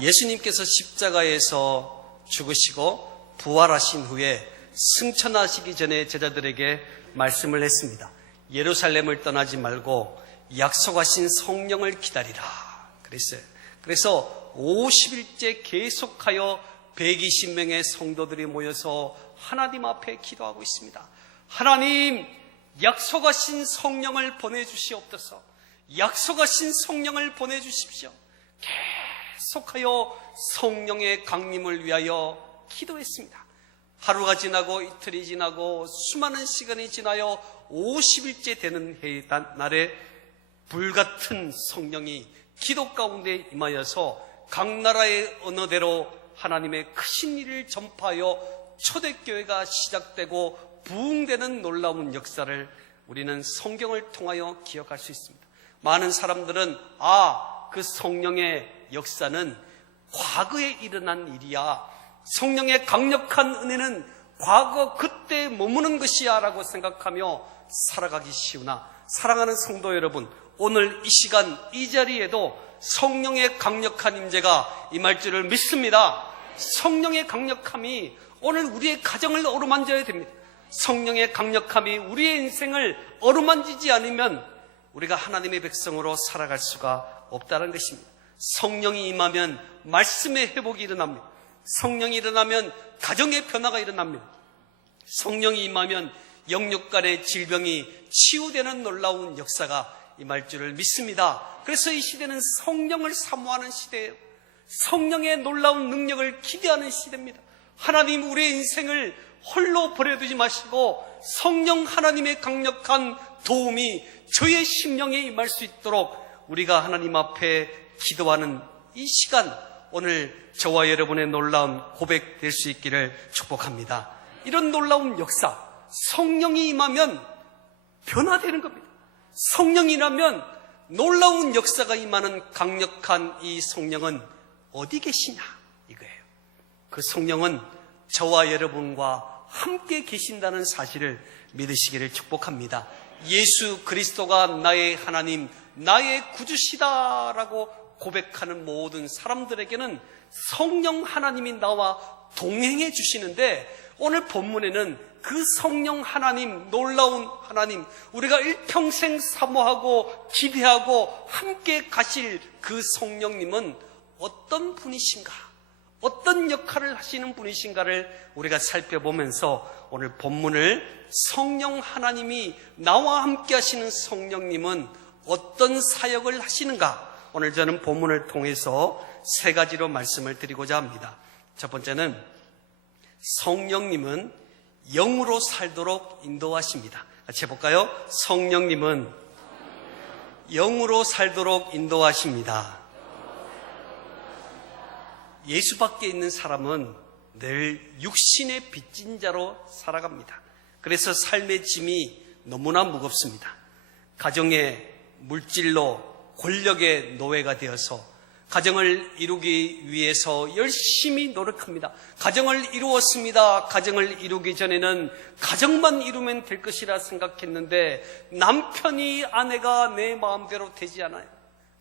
예수님께서 십자가에서 죽으시고 부활하신 후에 승천하시기 전에 제자들에게 말씀을 했습니다. 예루살렘을 떠나지 말고 약속하신 성령을 기다리라 그랬어요. 그래서 50일째 계속하여 120명의 성도들이 모여서 하나님 앞에 기도하고 있습니다. 하나님, 약속하신 성령을 보내주시옵소서. 약속하신 성령을 보내주십시오. 계속하여 성령의 강림을 위하여 기도했습니다. 하루가 지나고 이틀이 지나고 수많은 시간이 지나여 50일째 되는 날에 불같은 성령이 기도 가운데 임하여서 각 나라의 언어대로 하나님의 크신 일을 전파하여 초대교회가 시작되고 부흥되는 놀라운 역사를 우리는 성경을 통하여 기억할 수 있습니다. 많은 사람들은 그 성령의 역사는 과거에 일어난 일이야, 성령의 강력한 은혜는 과거 그때 머무는 것이야 라고 생각하며 살아가기 쉬우나, 사랑하는 성도 여러분, 오늘 이 시간 이 자리에도 성령의 강력한 임재가 임할 줄을 믿습니다. 성령의 강력함이 오늘 우리의 가정을 어루만져야 됩니다. 성령의 강력함이 우리의 인생을 어루만지지 않으면 우리가 하나님의 백성으로 살아갈 수가 없다는 것입니다. 성령이 임하면 말씀의 회복이 일어납니다. 성령이 일어나면 가정의 변화가 일어납니다. 성령이 임하면 영육 간의 질병이 치유되는 놀라운 역사가 임할 줄을 믿습니다. 그래서 이 시대는 성령을 사모하는 시대예요. 성령의 놀라운 능력을 기대하는 시대입니다. 하나님, 우리의 인생을 홀로 버려두지 마시고 성령 하나님의 강력한 도움이 저의 심령에 임할 수 있도록 우리가 하나님 앞에 기도하는 이 시간, 오늘 저와 여러분의 놀라운 고백 될 수 있기를 축복합니다. 이런 놀라운 역사, 성령이 임하면 변화되는 겁니다. 성령이라면 놀라운 역사가 임하는 강력한 이 성령은 어디 계시냐 이거예요. 그 성령은 저와 여러분과 함께 계신다는 사실을 믿으시기를 축복합니다. 예수 그리스도가 나의 하나님, 나의 구주시다라고 고백하는 모든 사람들에게는 성령 하나님이 나와 동행해 주시는데, 오늘 본문에는 그 성령 하나님, 놀라운 하나님, 우리가 일평생 사모하고 기대하고 함께 가실 그 성령님은 어떤 분이신가, 어떤 역할을 하시는 분이신가를 우리가 살펴보면서 오늘 본문을 성령 하나님이 나와 함께 하시는 성령님은 어떤 사역을 하시는가, 오늘 저는 본문을 통해서 세 가지로 말씀을 드리고자 합니다. 첫 번째는 성령님은 영으로 살도록 인도하십니다. 같이 해볼까요? 성령님은 영으로 살도록 인도하십니다. 예수 밖에 있는 사람은 늘 육신의 빚진 자로 살아갑니다. 그래서 삶의 짐이 너무나 무겁습니다. 가정의 물질로 권력의 노예가 되어서 가정을 이루기 위해서 열심히 노력합니다. 가정을 이루었습니다. 가정을 이루기 전에는 가정만 이루면 될 것이라 생각했는데 남편이, 아내가 내 마음대로 되지 않아요.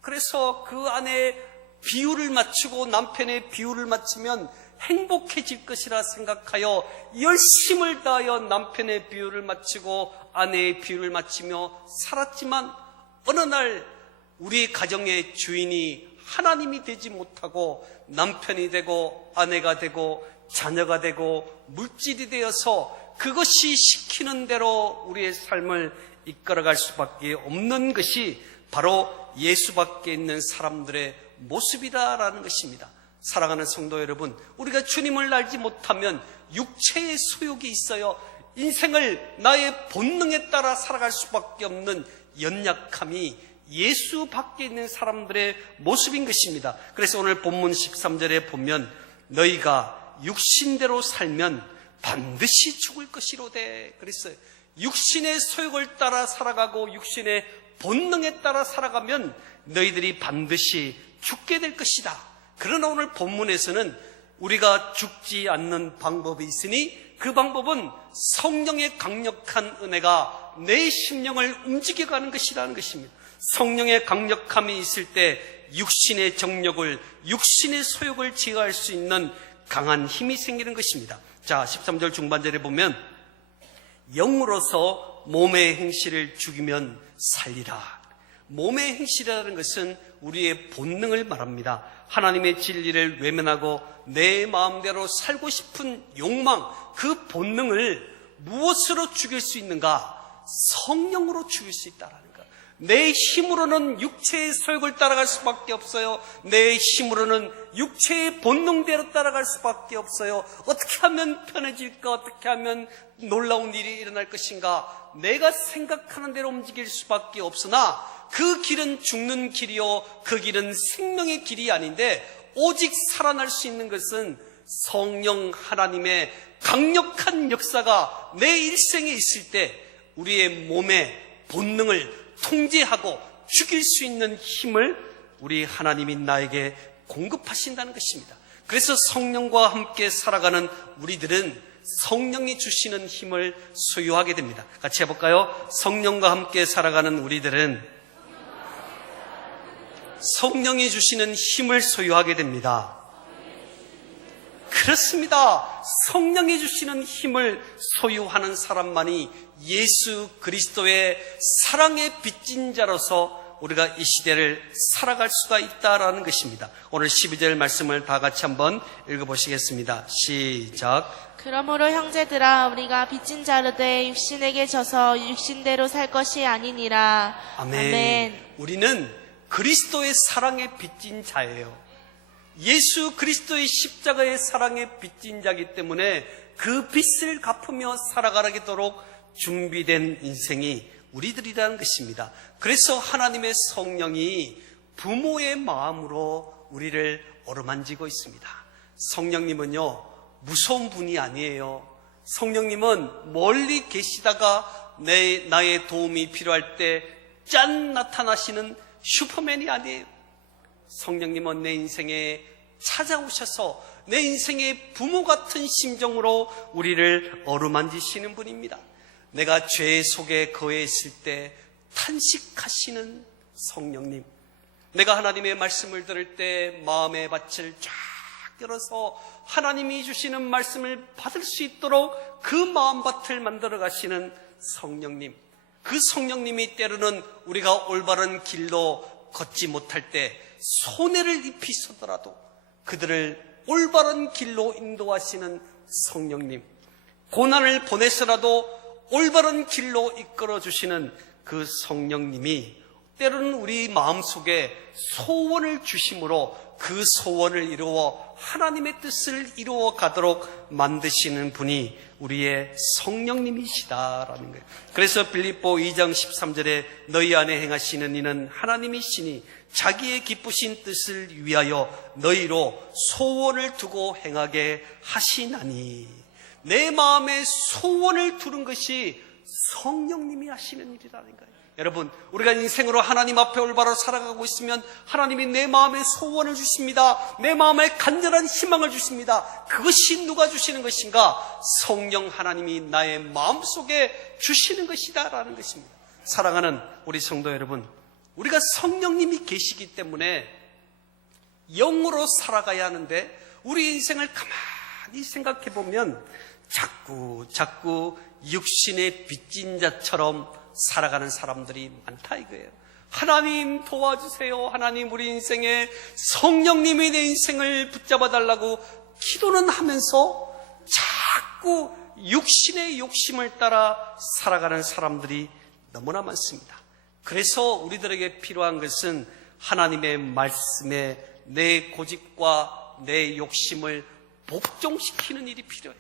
그래서 그 아내의 비율을 맞추고 남편의 비율을 맞추면 행복해질 것이라 생각하여 열심을 다하여 남편의 비율을 맞추고 아내의 비율을 맞추며 살았지만, 어느 날 우리 가정의 주인이 하나님이 되지 못하고 남편이 되고 아내가 되고 자녀가 되고 물질이 되어서 그것이 시키는 대로 우리의 삶을 이끌어갈 수밖에 없는 것이 바로 예수 밖에 있는 사람들의 모습이다라는 것입니다. 사랑하는 성도 여러분, 우리가 주님을 알지 못하면 육체의 소욕이 있어요. 인생을 나의 본능에 따라 살아갈 수밖에 없는 연약함이 예수 밖에 있는 사람들의 모습인 것입니다. 그래서 오늘 본문 13절에 보면 너희가 육신대로 살면 반드시 죽을 것이로되 그랬어요. 육신의 소욕을 따라 살아가고 육신의 본능에 따라 살아가면 너희들이 반드시 죽게 될 것이다. 그러나 오늘 본문에서는 우리가 죽지 않는 방법이 있으니 그 방법은 성령의 강력한 은혜가 내 심령을 움직여가는 것이라는 것입니다. 성령의 강력함이 있을 때 육신의 정력을, 육신의 소욕을 제어할 수 있는 강한 힘이 생기는 것입니다. 자, 13절 중반절에 보면 영으로서 몸의 행실을 죽이면 살리라. 몸의 행실이라는 것은 우리의 본능을 말합니다. 하나님의 진리를 외면하고 내 마음대로 살고 싶은 욕망, 그 본능을 무엇으로 죽일 수 있는가? 성령으로 죽일 수 있다라는 것. 내 힘으로는 육체의 소욕을 따라갈 수밖에 없어요. 내 힘으로는 육체의 본능대로 따라갈 수밖에 없어요. 어떻게 하면 편해질까? 어떻게 하면 놀라운 일이 일어날 것인가? 내가 생각하는 대로 움직일 수밖에 없으나 그 길은 죽는 길이요, 그 길은 생명의 길이 아닌데, 오직 살아날 수 있는 것은 성령 하나님의 강력한 역사가 내 일생에 있을 때 우리의 몸의 본능을 통제하고 죽일 수 있는 힘을 우리 하나님이 나에게 공급하신다는 것입니다. 그래서 성령과 함께 살아가는 우리들은 성령이 주시는 힘을 소유하게 됩니다. 같이 해볼까요? 성령과 함께 살아가는 우리들은 성령이 주시는 힘을 소유하게 됩니다. 그렇습니다. 성령이 주시는 힘을 소유하는 사람만이 예수 그리스도의 사랑의 빚진 자로서 우리가 이 시대를 살아갈 수가 있다라는 것입니다. 오늘 12절 말씀을 다 같이 한번 읽어보시겠습니다. 시작. 그러므로 형제들아, 우리가 빚진 자로 돼 육신에게 져서 육신대로 살 것이 아니니라. 아멘. 우리는 그리스도의 사랑에 빚진 자예요. 예수 그리스도의 십자가의 사랑에 빚진 자이기 때문에 그 빚을 갚으며 살아가도록 준비된 인생이 우리들이라는 것입니다. 그래서 하나님의 성령이 부모의 마음으로 우리를 어루만지고 있습니다. 성령님은요, 무서운 분이 아니에요. 성령님은 멀리 계시다가 나의 도움이 필요할 때 짠 나타나시는 슈퍼맨이 아니에요. 성령님은 내 인생에 찾아오셔서 내 인생의 부모 같은 심정으로 우리를 어루만지시는 분입니다. 내가 죄 속에 거했을 때 탄식하시는 성령님, 내가 하나님의 말씀을 들을 때 마음의 밭을 쫙 열어서 하나님이 주시는 말씀을 받을 수 있도록 그 마음밭을 만들어 가시는 성령님, 그 성령님이 때로는 우리가 올바른 길로 걷지 못할 때 손해를 입히시더라도 그들을 올바른 길로 인도하시는 성령님, 고난을 보내서라도 올바른 길로 이끌어 주시는 그 성령님이 때로는 우리 마음속에 소원을 주심으로 그 소원을 이루어 하나님의 뜻을 이루어 가도록 만드시는 분이 우리의 성령님이시다라는 거예요. 그래서 빌립보 2장 13절에 너희 안에 행하시는 이는 하나님이시니 자기의 기쁘신 뜻을 위하여 너희로 소원을 두고 행하게 하시나니. 내 마음에 소원을 두는 것이 성령님이 하시는 일이라는 거예요. 여러분, 우리가 인생으로 하나님 앞에 올바로 살아가고 있으면 하나님이 내 마음에 소원을 주십니다. 내 마음에 간절한 희망을 주십니다. 그것이 누가 주시는 것인가? 성령 하나님이 나의 마음속에 주시는 것이다라는 것입니다. 사랑하는 우리 성도 여러분, 우리가 성령님이 계시기 때문에 영으로 살아가야 하는데 우리 인생을 가만히 생각해 보면 자꾸 육신의 빚진 자처럼 살아가는 사람들이 많다 이거예요. 하나님 도와주세요. 하나님 우리 인생에 성령님이 내 인생을 붙잡아 달라고 기도는 하면서 자꾸 육신의 욕심을 따라 살아가는 사람들이 너무나 많습니다. 그래서 우리들에게 필요한 것은 하나님의 말씀에 내 고집과 내 욕심을 복종시키는 일이 필요해요.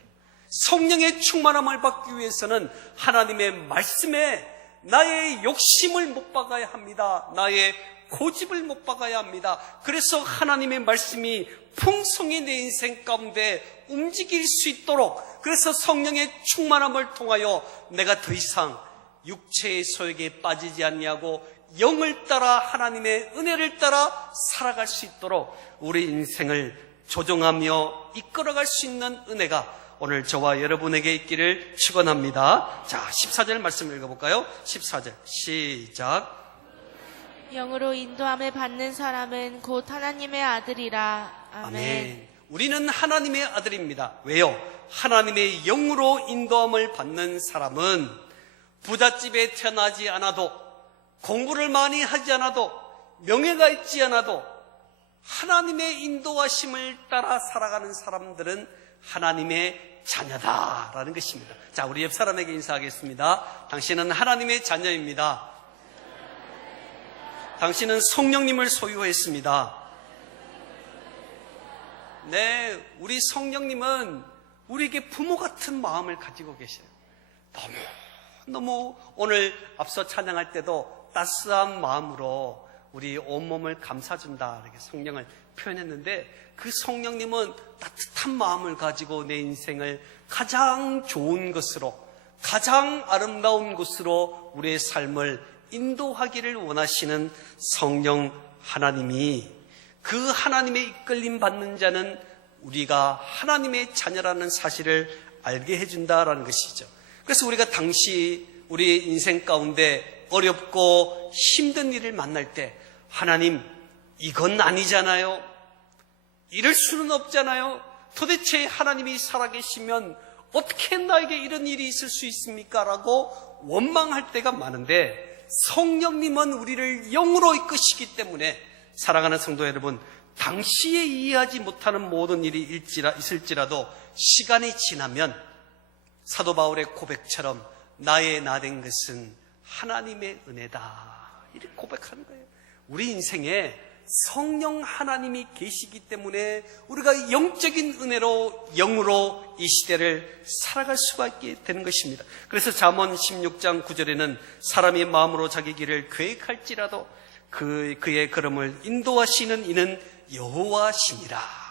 성령의 충만함을 받기 위해서는 하나님의 말씀에 나의 욕심을 못 박아야 합니다. 나의 고집을 못 박아야 합니다. 그래서 하나님의 말씀이 풍성히 내 인생 가운데 움직일 수 있도록, 그래서 성령의 충만함을 통하여 내가 더 이상 육체의 소욕에 빠지지 않냐고 영을 따라 하나님의 은혜를 따라 살아갈 수 있도록 우리 인생을 조정하며 이끌어갈 수 있는 은혜가 오늘 저와 여러분에게 있기를 축원합니다. 자, 14절 말씀 읽어볼까요? 14절 시작. 영으로 인도함을 받는 사람은 곧 하나님의 아들이라. 아멘. 우리는 하나님의 아들입니다. 왜요? 하나님의 영으로 인도함을 받는 사람은 부잣집에 태어나지 않아도, 공부를 많이 하지 않아도, 명예가 있지 않아도 하나님의 인도하심을 따라 살아가는 사람들은 하나님의 자녀다라는 것입니다. 자, 우리 옆 사람에게 인사하겠습니다. 당신은 하나님의 자녀입니다. 당신은 성령님을 소유했습니다. 네, 우리 성령님은 우리에게 부모 같은 마음을 가지고 계셔요. 너무 오늘 앞서 찬양할 때도 따스한 마음으로 우리 온몸을 감싸준다 이렇게 성령을 표현했는데, 그 성령님은 따뜻한 마음을 가지고 내 인생을 가장 좋은 것으로, 가장 아름다운 곳으로 우리의 삶을 인도하기를 원하시는 성령 하나님이, 그 하나님의 이끌림 받는 자는 우리가 하나님의 자녀라는 사실을 알게 해준다라는 것이죠. 그래서 우리가 당시 우리의 인생 가운데 어렵고 힘든 일을 만날 때, 하나님, 이건 아니잖아요. 이럴 수는 없잖아요. 도대체 하나님이 살아계시면 어떻게 나에게 이런 일이 있을 수 있습니까? 라고 원망할 때가 많은데, 성령님은 우리를 영으로 이끄시기 때문에 사랑하는 성도 여러분, 당시에 이해하지 못하는 모든 일이 있을지라도 시간이 지나면 사도 바울의 고백처럼 나의 나 된 것은 하나님의 은혜다, 이렇게 고백하는 거예요. 우리 인생에 성령 하나님이 계시기 때문에 우리가 영적인 은혜로, 영으로 이 시대를 살아갈 수가 있게 되는 것입니다. 그래서 잠언 16장 9절에는 사람이 마음으로 자기 길을 계획할지라도 그의 걸음을 인도하시는 이는 여호와시니라.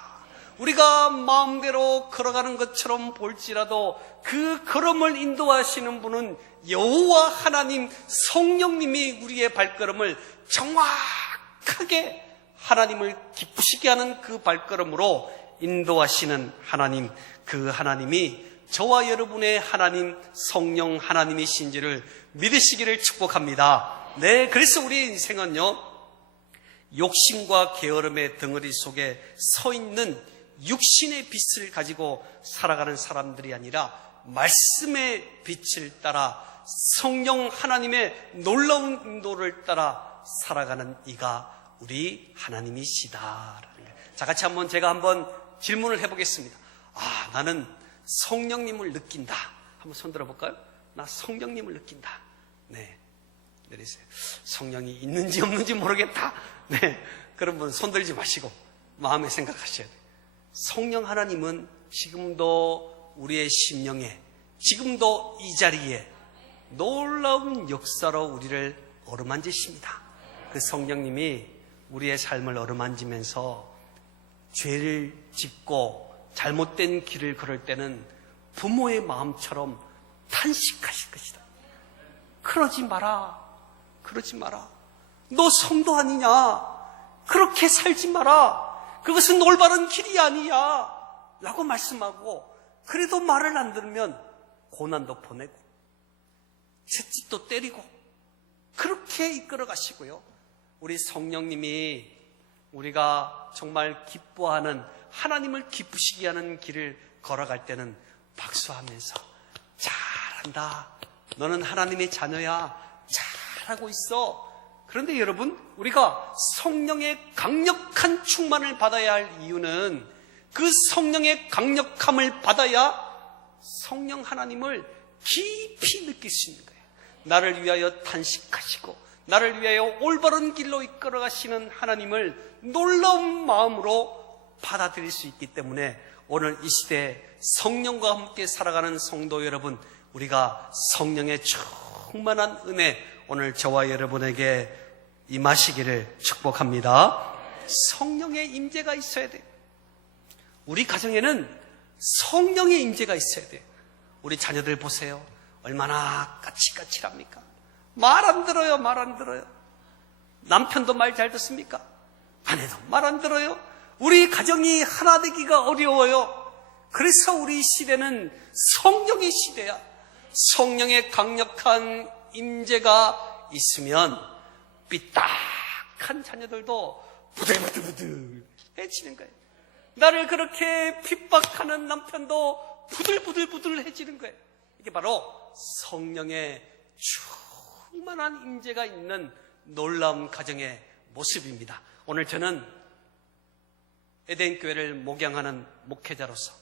우리가 마음대로 걸어가는 것처럼 볼지라도 그 걸음을 인도하시는 분은 여호와 하나님, 성령님이 우리의 발걸음을 정확하게 하나님을 기쁘시게 하는 그 발걸음으로 인도하시는 하나님, 그 하나님이 저와 여러분의 하나님, 성령 하나님이신지를 믿으시기를 축복합니다. 네, 그래서 우리의 인생은요, 욕심과 게으름의 덩어리 속에 서 있는 육신의 빛을 가지고 살아가는 사람들이 아니라 말씀의 빛을 따라 성령 하나님의 놀라운 인도를 따라 살아가는 이가 우리 하나님이시다라는 거예요. 자, 같이 제가 한번 질문을 해보겠습니다. 나는 성령님을 느낀다. 한번 손 들어볼까요? 나 성령님을 느낀다. 네, 내리세요. 성령이 있는지 없는지 모르겠다. 네, 그런 분 손 들지 마시고 마음에 생각하셔야 돼요. 성령 하나님은 지금도 우리의 심령에, 지금도 이 자리에 놀라운 역사로 우리를 어루만지십니다. 그 성령님이 우리의 삶을 어루만지면서 죄를 짓고 잘못된 길을 걸을 때는 부모의 마음처럼 탄식하실 것이다. 그러지 마라. 그러지 마라. 너 성도 아니냐? 그렇게 살지 마라. 그것은 올바른 길이 아니야. 라고 말씀하고, 그래도 말을 안 들으면 고난도 보내고 채찍도 때리고 그렇게 이끌어 가시고요. 우리 성령님이 우리가 정말 기뻐하는, 하나님을 기쁘시게 하는 길을 걸어갈 때는 박수하면서 잘한다. 너는 하나님의 자녀야. 잘하고 있어. 그런데 여러분, 우리가 성령의 강력한 충만을 받아야 할 이유는, 그 성령의 강력함을 받아야 성령 하나님을 깊이 느낄 수 있는 거예요. 나를 위하여 탄식하시고 나를 위하여 올바른 길로 이끌어 가시는 하나님을 놀라운 마음으로 받아들일 수 있기 때문에 오늘 이 시대에 성령과 함께 살아가는 성도 여러분, 우리가 성령의 충만한 은혜 오늘 저와 여러분에게 임하시기를 축복합니다. 성령의 임재가 있어야 돼요. 우리 가정에는 성령의 임재가 있어야 돼요. 우리 자녀들 보세요. 얼마나 까칠까칠합니까? 말 안 들어요. 말 안 들어요. 남편도 말 잘 듣습니까? 아내도 말 안 들어요. 우리 가정이 하나 되기가 어려워요. 그래서 우리 시대는 성령의 시대야. 성령의 강력한 임재가 있으면 착한 자녀들도 부들부들부들 해지는 거예요. 나를 그렇게 핍박하는 남편도 부들부들부들해지는 거예요. 이게 바로 성령의 충만한 임재가 있는 놀라운 가정의 모습입니다. 오늘 저는 에덴교회를 목양하는 목회자로서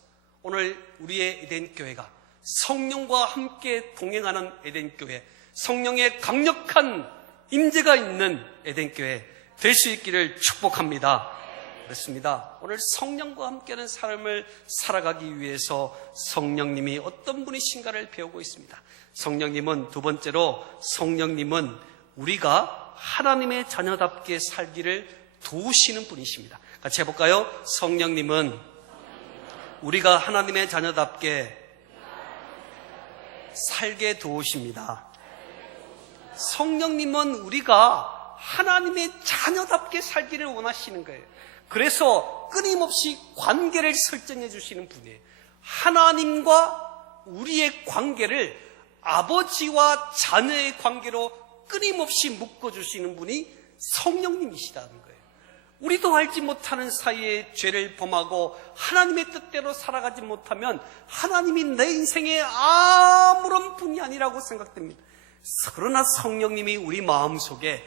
오늘 우리의 에덴교회가 성령과 함께 동행하는 에덴교회, 성령의 강력한 임재가 있는 에덴교회 될 수 있기를 축복합니다. 그렇습니다. 오늘 성령과 함께하는 삶을 살아가기 위해서 성령님이 어떤 분이신가를 배우고 있습니다. 성령님은 두 번째로 성령님은 우리가 하나님의 자녀답게 살기를 도우시는 분이십니다. 같이 해볼까요? 성령님은 우리가 하나님의 자녀답게 살게 도우십니다. 성령님은 우리가 하나님의 자녀답게 살기를 원하시는 거예요. 그래서 끊임없이 관계를 설정해 주시는 분이에요. 하나님과 우리의 관계를 아버지와 자녀의 관계로 끊임없이 묶어주시는 분이 성령님이시다는 거예요. 우리도 알지 못하는 사이에 죄를 범하고 하나님의 뜻대로 살아가지 못하면 하나님이 내 인생에 아무런 분이 아니라고 생각됩니다. 그러나 성령님이 우리 마음속에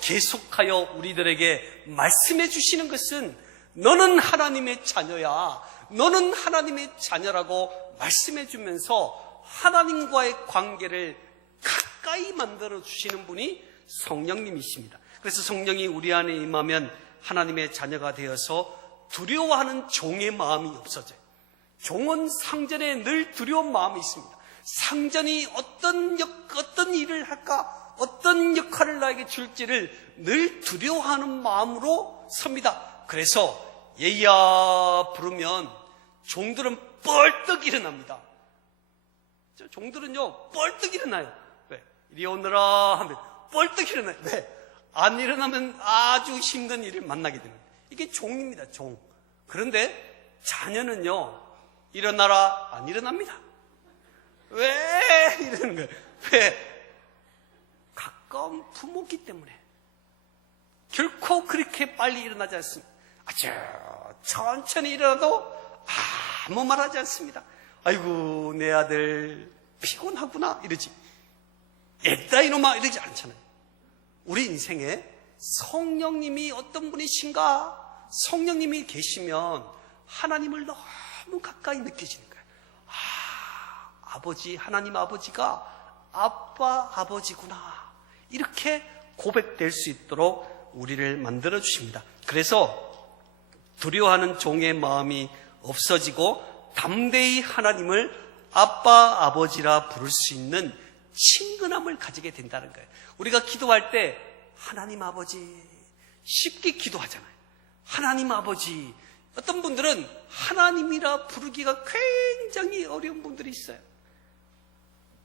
계속하여 우리들에게 말씀해 주시는 것은 너는 하나님의 자녀야, 너는 하나님의 자녀라고 말씀해 주면서 하나님과의 관계를 가까이 만들어 주시는 분이 성령님이십니다. 그래서 성령이 우리 안에 임하면 하나님의 자녀가 되어서 두려워하는 종의 마음이 없어져요. 종은 상전에 늘 두려운 마음이 있습니다. 상전이 어떤 일을 할까, 어떤 역할을 나에게 줄지를 늘 두려워하는 마음으로 섭니다. 그래서 예야 부르면 종들은 뻘떡 일어납니다. 종들은요 뻘떡 일어나요. 왜? 이리 오너라 하면 뻘떡 일어나요. 왜? 안 일어나면 아주 힘든 일을 만나게 됩니다. 이게 종입니다. 종. 그런데 자녀는요 일어나라 안 일어납니다. 왜 이러는 거예요? 왜? 가까운 부모기 때문에 결코 그렇게 빨리 일어나지 않습니다. 아주 천천히 일어나도 아무 말하지 않습니다. 아이고 내 아들 피곤하구나 이러지. 애따 이놈아 이러지 않잖아요. 우리 인생에 성령님이 어떤 분이신가? 성령님이 계시면 하나님을 너무 가까이 느껴지는 거예요. 아버지, 하나님 아버지가 아빠 아버지구나 이렇게 고백될 수 있도록 우리를 만들어 주십니다. 그래서 두려워하는 종의 마음이 없어지고 담대히 하나님을 아빠 아버지라 부를 수 있는 친근함을 가지게 된다는 거예요. 우리가 기도할 때 하나님 아버지 쉽게 기도하잖아요. 하나님 아버지. 어떤 분들은 하나님이라 부르기가 굉장히 어려운 분들이 있어요.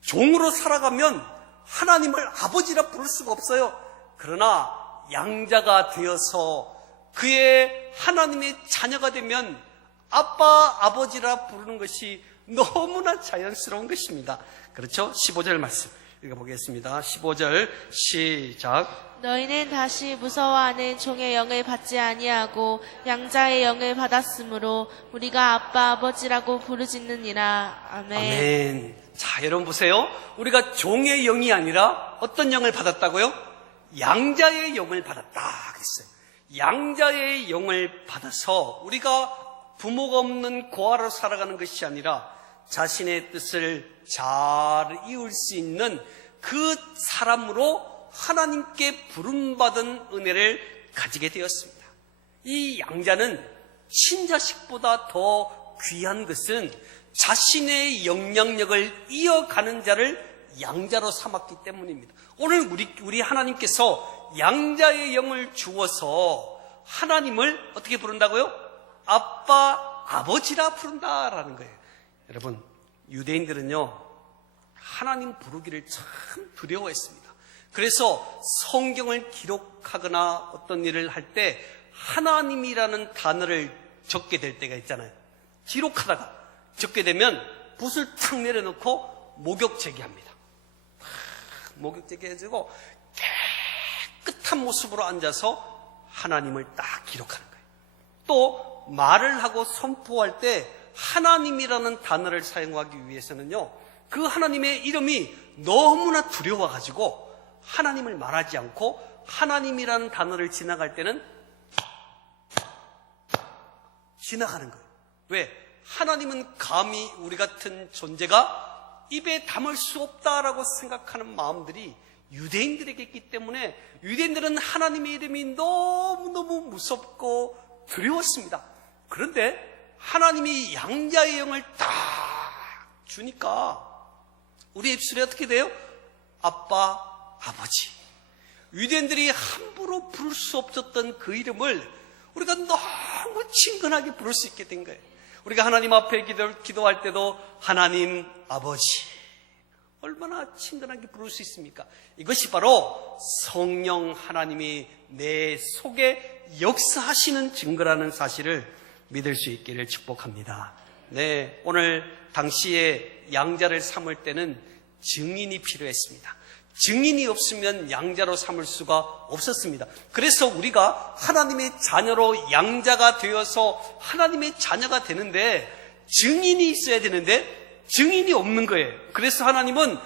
종으로 살아가면 하나님을 아버지라 부를 수가 없어요. 그러나 양자가 되어서 그의 하나님의 자녀가 되면 아빠 아버지라 부르는 것이 너무나 자연스러운 것입니다. 그렇죠? 15절 말씀 읽어보겠습니다. 15절 시작. 너희는 다시 무서워하는 종의 영을 받지 아니하고 양자의 영을 받았으므로 우리가 아빠 아버지라고 부르짖느니라. 아멘. 아멘. 자, 여러분 보세요. 우리가 종의 영이 아니라 어떤 영을 받았다고요? 양자의 영을 받았다 그랬어요. 양자의 영을 받아서 우리가 부모가 없는 고아로 살아가는 것이 아니라 자신의 뜻을 잘 이룰 수 있는 그 사람으로 하나님께 부름받은 은혜를 가지게 되었습니다. 이 양자는 친자식보다 더 귀한 것은 자신의 영향력을 이어가는 자를 양자로 삼았기 때문입니다. 오늘 우리 하나님께서 양자의 영을 주어서 하나님을 어떻게 부른다고요? 아빠, 아버지라 부른다라는 거예요. 여러분, 유대인들은요 하나님 부르기를 참 두려워했습니다. 그래서 성경을 기록하거나 어떤 일을 할 때 하나님이라는 단어를 적게 될 때가 있잖아요. 기록하다가 적게 되면 붓을 탁 내려놓고 목욕 제기합니다. 목욕 제기해주고 깨끗한 모습으로 앉아서 하나님을 딱 기록하는 거예요. 또 말을 하고 선포할 때 하나님이라는 단어를 사용하기 위해서는요, 그 하나님의 이름이 너무나 두려워가지고 하나님을 말하지 않고 하나님이라는 단어를 지나갈 때는 지나가는 거예요. 왜? 하나님은 감히 우리 같은 존재가 입에 담을 수 없다라고 생각하는 마음들이 유대인들에게 있기 때문에 유대인들은 하나님의 이름이 너무너무 무섭고 두려웠습니다. 그런데 하나님이 양자의 영을 딱 주니까 우리 입술에 어떻게 돼요? 아빠, 아버지. 유대인들이 함부로 부를 수 없었던 그 이름을 우리가 너무 친근하게 부를 수 있게 된 거예요. 우리가 하나님 앞에 기도할 때도 하나님 아버지, 얼마나 친근하게 부를 수 있습니까? 이것이 바로 성령 하나님이 내 속에 역사하시는 증거라는 사실을 믿을 수 있기를 축복합니다. 네, 오늘 당시에 양자를 삼을 때는 증인이 필요했습니다. 증인이 없으면 양자로 삼을 수가 없었습니다. 그래서 우리가 하나님의 자녀로 양자가 되어서 하나님의 자녀가 되는데 증인이 있어야 되는데 증인이 없는 거예요. 그래서 하나님은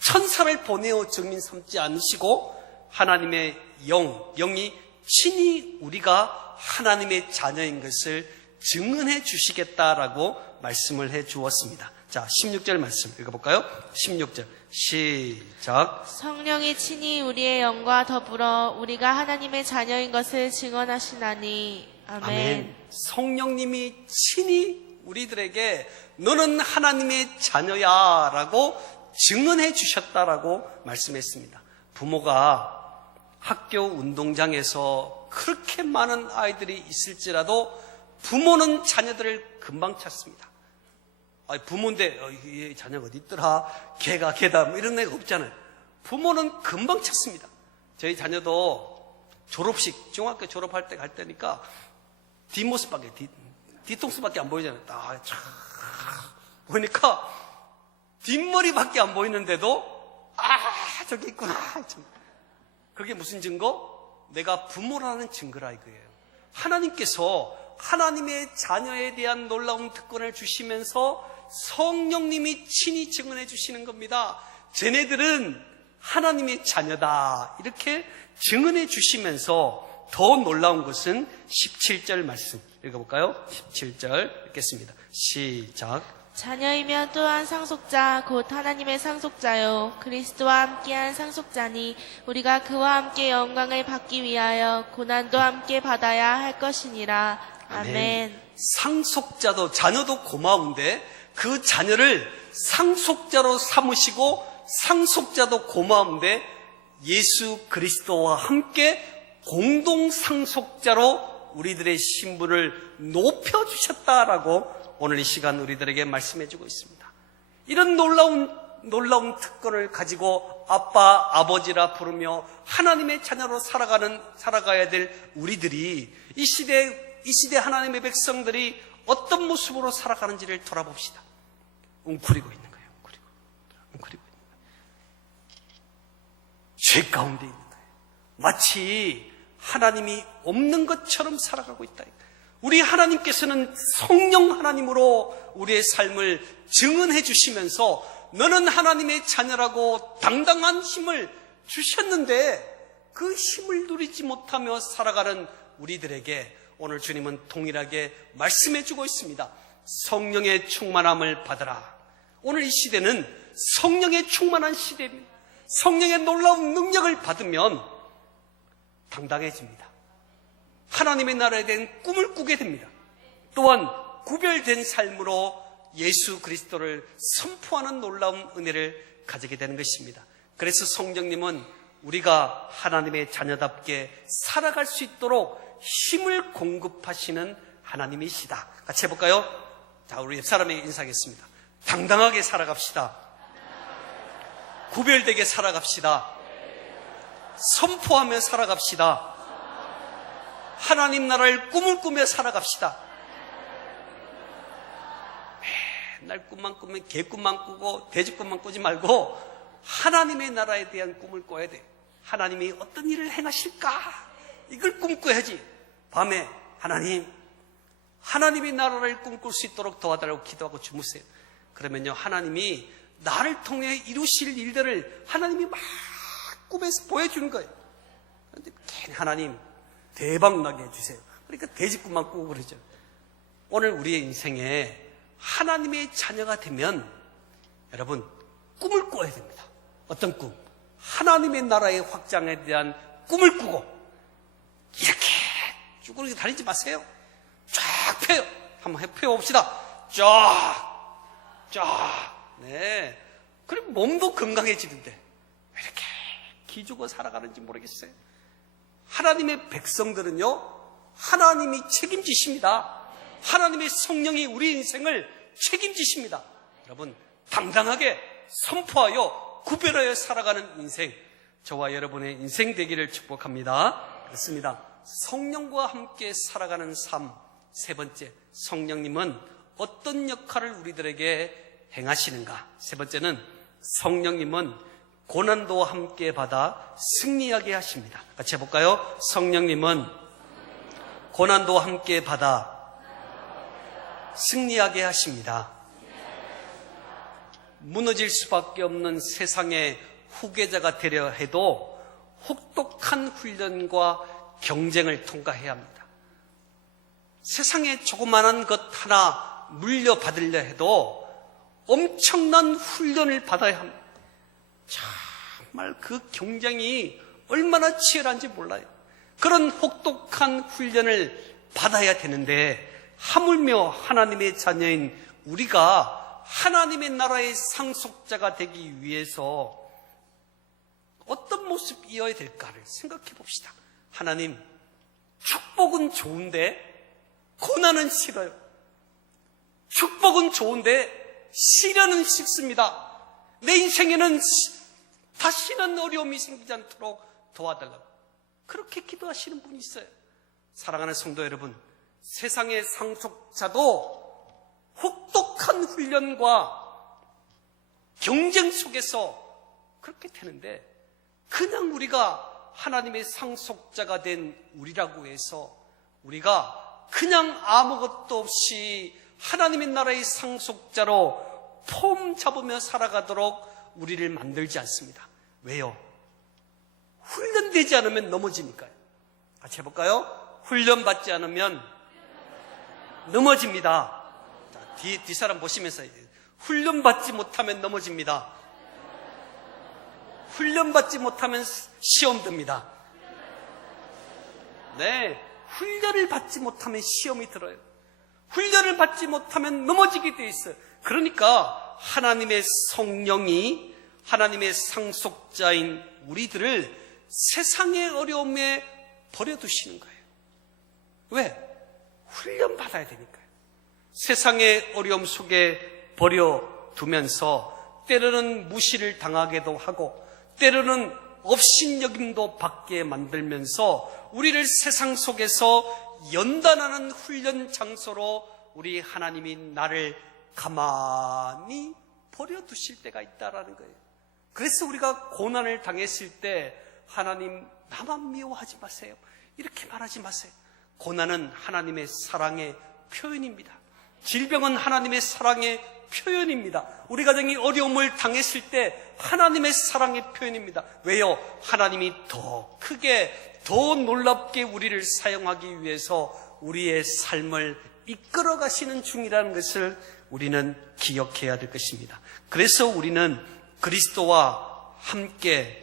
천사를 보내어 증인 삼지 않으시고 하나님의 영이 친히 우리가 하나님의 자녀인 것을 증언해 주시겠다라고 말씀을 해 주었습니다. 자, 16절 말씀 읽어볼까요? 16절 시작. 성령이 친히 우리의 영과 더불어 우리가 하나님의 자녀인 것을 증언하시나니. 아멘. 성령님이 친히 우리들에게 너는 하나님의 자녀야 라고 증언해 주셨다라고 말씀했습니다. 부모가 학교 운동장에서 그렇게 많은 아이들이 있을지라도 부모는 자녀들을 금방 찾습니다. 부모인데 얘 자녀가 어디 있더라, 걔가 걔다 뭐 이런 애가 없잖아요. 부모는 금방 찾습니다. 저희 자녀도 졸업식, 중학교 졸업할 때 갈 때니까 뒷모습밖에 뒤통수밖에 안 보이잖아요. 딱 보니까 뒷머리밖에 안 보이는데도 저기 있구나. 그게 무슨 증거? 내가 부모라는 증거라 이거예요. 하나님께서 하나님의 자녀에 대한 놀라운 특권을 주시면서 성령님이 친히 증언해 주시는 겁니다. 쟤네들은 하나님의 자녀다 이렇게 증언해 주시면서 더 놀라운 것은 17절 말씀 읽어볼까요? 17절 읽겠습니다. 시작. 자녀이면 또한 상속자 곧 하나님의 상속자요 그리스도와 함께한 상속자니 우리가 그와 함께 영광을 받기 위하여 고난도 함께 받아야 할 것이니라. 아멘. 상속자도 자녀도 고마운데 그 자녀를 상속자로 삼으시고 상속자도 고마운데 예수 그리스도와 함께 공동 상속자로 우리들의 신분을 높여주셨다라고 오늘 이 시간 우리들에게 말씀해주고 있습니다. 이런 놀라운 특권을 가지고 아빠, 아버지라 부르며 하나님의 자녀로 살아가야 될 우리들이 이 시대 하나님의 백성들이 어떤 모습으로 살아가는지를 돌아봅시다. 웅크리고 있는 거예요. 웅크리고 있는 거예요. 죄 가운데 있는 거예요. 마치 하나님이 없는 것처럼 살아가고 있다. 우리 하나님께서는 성령 하나님으로 우리의 삶을 증언해 주시면서 너는 하나님의 자녀라고 당당한 힘을 주셨는데 그 힘을 누리지 못하며 살아가는 우리들에게 오늘 주님은 동일하게 말씀해 주고 있습니다. 성령의 충만함을 받으라. 오늘 이 시대는 성령의 충만한 시대입니다. 성령의 놀라운 능력을 받으면 당당해집니다. 하나님의 나라에 대한 꿈을 꾸게 됩니다. 또한 구별된 삶으로 예수 그리스도를 선포하는 놀라운 은혜를 가지게 되는 것입니다. 그래서 성령님은 우리가 하나님의 자녀답게 살아갈 수 있도록 힘을 공급하시는 하나님이시다. 같이 해볼까요? 자, 우리 옆사람에게 인사하겠습니다. 당당하게 살아갑시다. 구별되게 살아갑시다. 선포하며 살아갑시다. 하나님 나라를 꿈을 꾸며 살아갑시다. 맨날 꿈만 꾸면 개꿈만 꾸고 돼지꿈만 꾸지 말고 하나님의 나라에 대한 꿈을 꿔야 돼. 하나님이 어떤 일을 행하실까? 이걸 꿈꿔야지. 밤에 하나님이 나라를 꿈꿀 수 있도록 도와달라고 기도하고 주무세요. 그러면요, 하나님이 나를 통해 이루실 일들을 하나님이 막 꿈에서 보여주는 거예요. 그런데 괜히 하나님 대박 나게 해주세요. 그러니까 돼지꿈만 꾸고 그러죠. 오늘 우리의 인생에 하나님의 자녀가 되면 여러분 꿈을 꿔야 됩니다. 어떤 꿈? 하나님의 나라의 확장에 대한 꿈을 꾸고 이렇게 쭈그리고 다니지 마세요. 쫙 펴요. 한번 펴봅시다. 쫙. 네. 그럼 몸도 건강해지는데 왜 이렇게 기죽어 살아가는지 모르겠어요. 하나님의 백성들은요, 하나님이 책임지십니다. 하나님의 성령이 우리 인생을 책임지십니다. 여러분, 당당하게 선포하여 구별하여 살아가는 인생, 저와 여러분의 인생 되기를 축복합니다. 그렇습니다. 성령과 함께 살아가는 삶. 세 번째, 성령님은 어떤 역할을 우리들에게 행하시는가? 세 번째는 성령님은 고난도 함께 받아 승리하게 하십니다. 같이 해볼까요? 성령님은 고난도 함께 받아 승리하게 하십니다. 무너질 수밖에 없는 세상의 후계자가 되려 해도 혹독한 훈련과 경쟁을 통과해야 합니다. 세상에 조그마한 것 하나 물려받으려 해도 엄청난 훈련을 받아야 합니다. 정말 그 경쟁이 얼마나 치열한지 몰라요. 그런 혹독한 훈련을 받아야 되는데 하물며 하나님의 자녀인 우리가 하나님의 나라의 상속자가 되기 위해서 어떤 모습이어야 될까를 생각해 봅시다. 하나님, 축복은 좋은데 고난은 싫어요. 축복은 좋은데 시련은 싫습니다. 내 인생에는 다시는 어려움이 생기지 않도록 도와달라고 그렇게 기도하시는 분이 있어요. 사랑하는 성도 여러분, 세상의 상속자도 혹독한 훈련과 경쟁 속에서 그렇게 되는데 그냥 우리가 하나님의 상속자가 된 우리라고 해서 우리가 그냥 아무것도 없이 하나님의 나라의 상속자로 폼 잡으며 살아가도록 우리를 만들지 않습니다. 왜요? 훈련되지 않으면 넘어지니까요. 같이 해볼까요? 훈련받지 않으면 넘어집니다. 자, 뒷사람 보시면서 훈련받지 못하면 넘어집니다. 훈련받지 못하면 시험 듭니다. 네, 훈련을 받지 못하면 시험이 들어요. 훈련을 받지 못하면 넘어지게 돼 있어요. 그러니까 하나님의 성령이 하나님의 상속자인 우리들을 세상의 어려움에 버려두시는 거예요. 왜? 훈련받아야 되니까요. 세상의 어려움 속에 버려두면서 때로는 무시를 당하기도 하고 때로는 업신여김도 받게 만들면서 우리를 세상 속에서 연단하는 훈련 장소로 우리 하나님이 나를 가만히 버려두실 때가 있다라는 거예요. 그래서 우리가 고난을 당했을 때 하나님 나만 미워하지 마세요. 이렇게 말하지 마세요. 고난은 하나님의 사랑의 표현입니다. 질병은 하나님의 사랑의 표현입니다. 우리 가정이 어려움을 당했을 때 하나님의 사랑의 표현입니다. 왜요? 하나님이 더 크게 더 놀랍게 우리를 사용하기 위해서 우리의 삶을 이끌어 가시는 중이라는 것을 우리는 기억해야 될 것입니다. 그래서 우리는 그리스도와 함께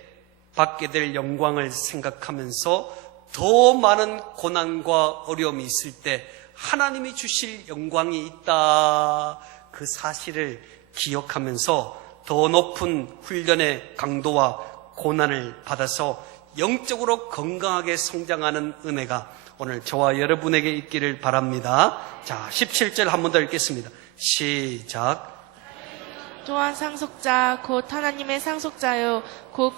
받게 될 영광을 생각하면서 더 많은 고난과 어려움이 있을 때 하나님이 주실 영광이 있다, 그 사실을 기억하면서 더 높은 훈련의 강도와 고난을 받아서 영적으로 건강하게 성장하는 은혜가 오늘 저와 여러분에게 있기를 바랍니다. 자, 17절 한 번 더 읽겠습니다. 시작. 또한 상속자 곧 하나님의 상속자요 곧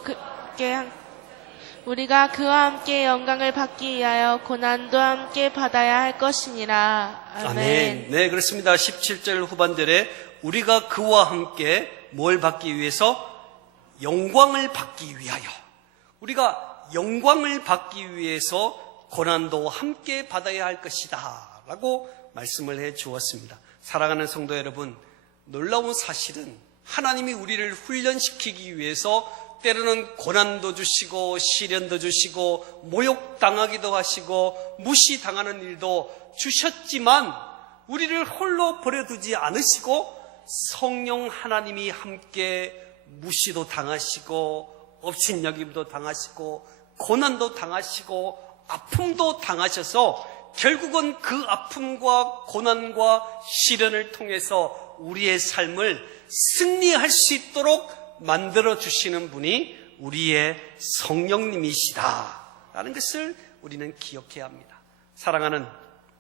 우리가 그와 함께 영광을 받기 위하여 고난도 함께 받아야 할 것이니라. 아멘. 네, 그렇습니다. 17절 후반절에 우리가 그와 함께 뭘 받기 위해서? 영광을 받기 위하여 우리가 영광을 받기 위해서 고난도 함께 받아야 할 것이다 라고 말씀을 해 주었습니다. 사랑하는 성도 여러분, 놀라운 사실은 하나님이 우리를 훈련시키기 위해서 때로는 고난도 주시고 시련도 주시고 모욕당하기도 하시고 무시당하는 일도 주셨지만 우리를 홀로 버려두지 않으시고 성령 하나님이 함께 무시도 당하시고 업신여김도 당하시고 고난도 당하시고 아픔도 당하셔서 결국은 그 아픔과 고난과 시련을 통해서 우리의 삶을 승리할 수 있도록 만들어 주시는 분이 우리의 성령님이시다 라는 것을 우리는 기억해야 합니다. 사랑하는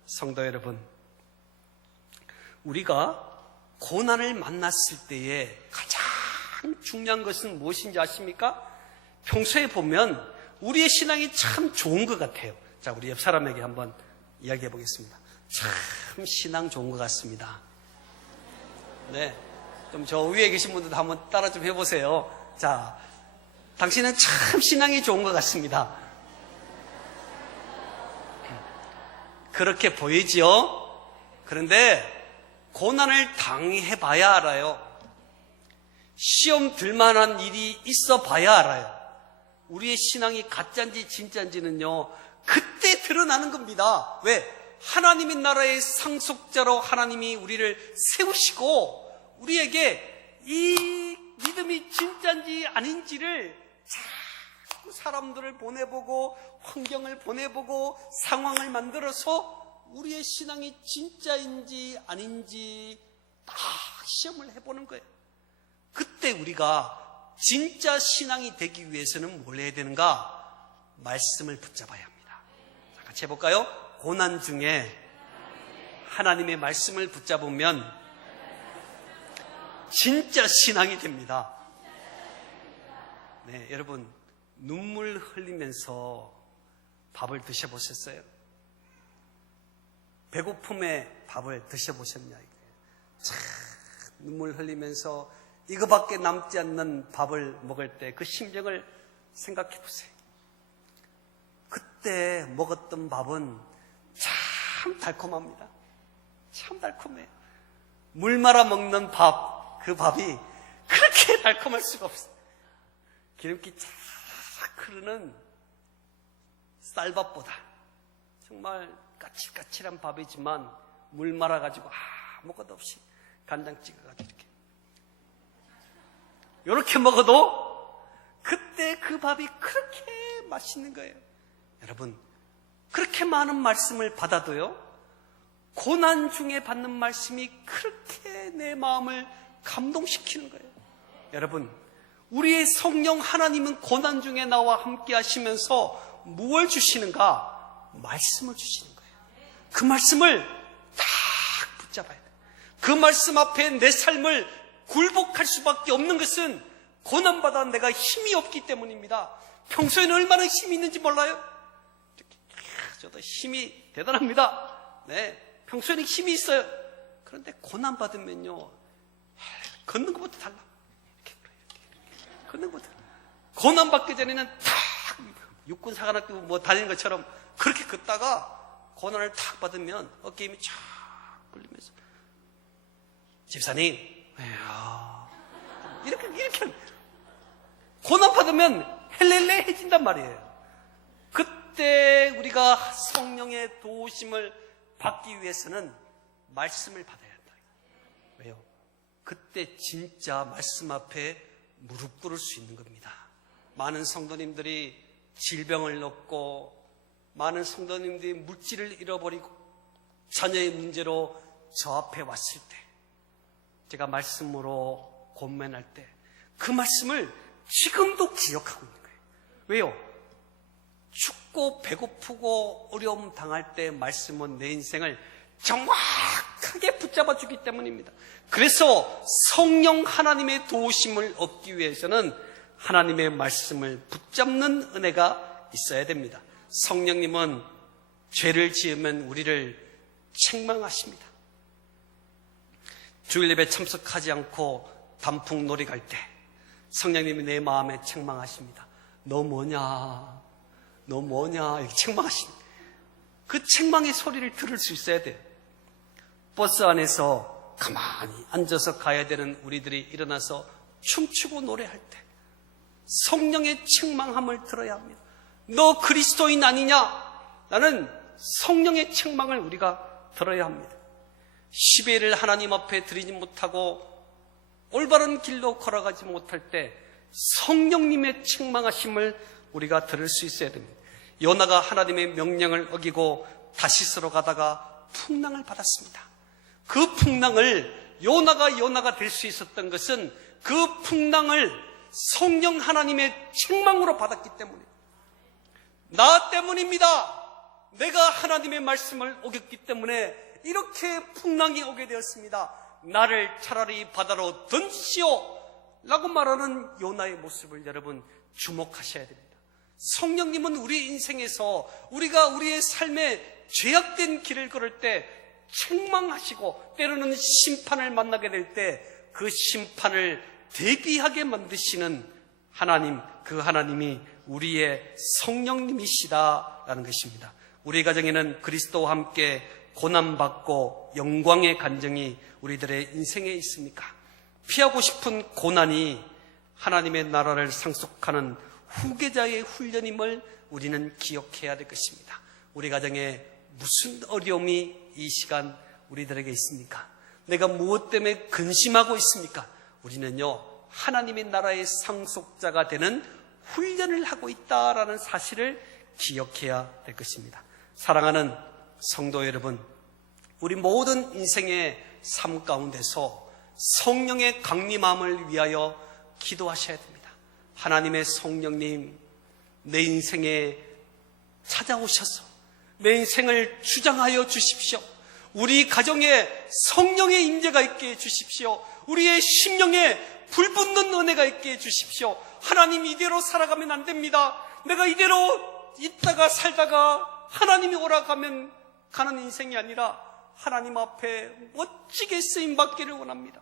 성도 여러분, 우리가 고난을 만났을 때에 가장 중요한 것은 무엇인지 아십니까? 평소에 보면 우리의 신앙이 참 좋은 것 같아요. 자, 우리 옆 사람에게 한번 이야기해 보겠습니다. 참 신앙 좋은 것 같습니다. 네, 좀 저 위에 계신 분들도 한번 따라 좀 해보세요. 자, 당신은 참 신앙이 좋은 것 같습니다. 그렇게 보이지요? 그런데 고난을 당해봐야 알아요. 시험 들만한 일이 있어 봐야 알아요. 우리의 신앙이 가짜인지 진짜인지는요, 그때 드러나는 겁니다. 왜? 하나님의 나라의 상속자로 하나님이 우리를 세우시고 우리에게 이 믿음이 진짜인지 아닌지를 자꾸 사람들을 보내보고 환경을 보내보고 상황을 만들어서 우리의 신앙이 진짜인지 아닌지 딱 시험을 해보는 거예요. 그때 우리가 진짜 신앙이 되기 위해서는 뭘 해야 되는가? 말씀을 붙잡아야 합니다. 자, 같이 해볼까요? 고난 중에 하나님의 말씀을 붙잡으면 진짜 신앙이 됩니다. 네, 여러분, 눈물 흘리면서 밥을 드셔보셨어요? 배고픔에 밥을 드셔보셨냐? 참 눈물 흘리면서 이거밖에 남지 않는 밥을 먹을 때 그 심정을 생각해 보세요. 그때 먹었던 밥은 참 달콤합니다. 참 달콤해요. 물 말아 먹는 밥, 그 밥이 그렇게 달콤할 수가 없어요. 기름기 쫙 흐르는 쌀밥보다 정말 까칠까칠한 밥이지만 물 말아가지고 아무것도 없이 간장 찍어가지고 이렇게 먹어도 그때 그 밥이 그렇게 맛있는 거예요. 여러분, 그렇게 많은 말씀을 받아도요, 고난 중에 받는 말씀이 그렇게 내 마음을 감동시키는 거예요. 여러분, 우리의 성령 하나님은 고난 중에 나와 함께 하시면서 무엇을 주시는가? 말씀을 주시는 거예요. 그 말씀을 딱 붙잡아야 돼요. 그 말씀 앞에 내 삶을 굴복할 수밖에 없는 것은 고난받아 내가 힘이 없기 때문입니다. 평소에는 얼마나 힘이 있는지 몰라요? 저도 힘이 대단합니다. 네, 평소에는 힘이 있어요. 그런데 고난받으면요, 걷는 것부터 달라. 이렇게 걷는 것부터. 고난받기 전에는 탁 육군 사관학교 뭐 다니는 것처럼 그렇게 걷다가 고난을 탁 받으면 어깨 힘이 쫙 끌리면서 집사님, 이렇게 고난 받으면 헬렐레해진단 말이에요. 그때 우리가 성령의 도우심을 받기 위해서는 말씀을 받아야 한다. 왜요? 그때 진짜 말씀 앞에 무릎 꿇을 수 있는 겁니다. 많은 성도님들이 질병을 얻고 많은 성도님들이 물질을 잃어버리고 자녀의 문제로 저 앞에 왔을 때 제가 말씀으로 권면할 때 그 말씀을 지금도 기억하고 있는 거예요. 왜요? 춥고 배고프고 어려움 당할 때 말씀은 내 인생을 정확하게 붙잡아 주기 때문입니다. 그래서 성령 하나님의 도우심을 얻기 위해서는 하나님의 말씀을 붙잡는 은혜가 있어야 됩니다. 성령님은 죄를 지으면 우리를 책망하십니다. 주일 예배 참석하지 않고 단풍놀이 갈 때 성령님이 내 마음에 책망하십니다. 너 뭐냐? 너 뭐냐? 이렇게 책망하시는 그 책망의 소리를 들을 수 있어야 돼요. 버스 안에서 가만히 앉아서 가야 되는 우리들이 일어나서 춤추고 노래할 때 성령의 책망함을 들어야 합니다. 너 그리스도인 아니냐? 라는 성령의 책망을 우리가 들어야 합니다. 10회를 하나님 앞에 드리지 못하고 올바른 길로 걸어가지 못할 때 성령님의 책망하심을 우리가 들을 수 있어야 됩니다. 요나가 하나님의 명령을 어기고 다시스로 가다가 풍랑을 받았습니다. 그 풍랑을 요나가 될 수 있었던 것은 그 풍랑을 성령 하나님의 책망으로 받았기 때문에 나 때문입니다. 내가 하나님의 말씀을 어겼기 때문에 이렇게 풍랑이 오게 되었습니다. 나를 차라리 바다로 던지시오 라고 말하는 요나의 모습을 여러분 주목하셔야 됩니다. 성령님은 우리 인생에서 우리가 우리의 삶에 죄악된 길을 걸을 때 책망하시고 때로는 심판을 만나게 될 때 그 심판을 대비하게 만드시는 하나님, 그 하나님이 우리의 성령님이시다라는 것입니다. 우리 가정에는 그리스도와 함께 고난받고 영광의 간증이 우리들의 인생에 있습니까? 피하고 싶은 고난이 하나님의 나라를 상속하는 후계자의 훈련임을 우리는 기억해야 될 것입니다. 우리 가정에 무슨 어려움이 이 시간 우리들에게 있습니까? 내가 무엇 때문에 근심하고 있습니까? 우리는요, 하나님의 나라의 상속자가 되는 훈련을 하고 있다라는 사실을 기억해야 될 것입니다. 사랑하는 성도 여러분, 우리 모든 인생의 삶 가운데서 성령의 강림함을 위하여 기도하셔야 됩니다. 하나님의 성령님, 내 인생에 찾아오셔서 내 인생을 주장하여 주십시오. 우리 가정에 성령의 임재가 있게 해주십시오. 우리의 심령에 불붙는 은혜가 있게 해주십시오. 하나님, 이대로 살아가면 안 됩니다. 내가 이대로 있다가 살다가 하나님이 오라가면 가는 인생이 아니라 하나님 앞에 멋지게 쓰임받기를 원합니다.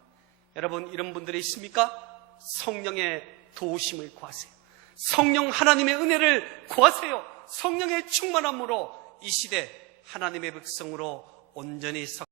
여러분, 이런 분들이 있습니까? 성령의 도우심을 구하세요. 성령 하나님의 은혜를 구하세요. 성령의 충만함으로 이 시대 하나님의 백성으로 온전히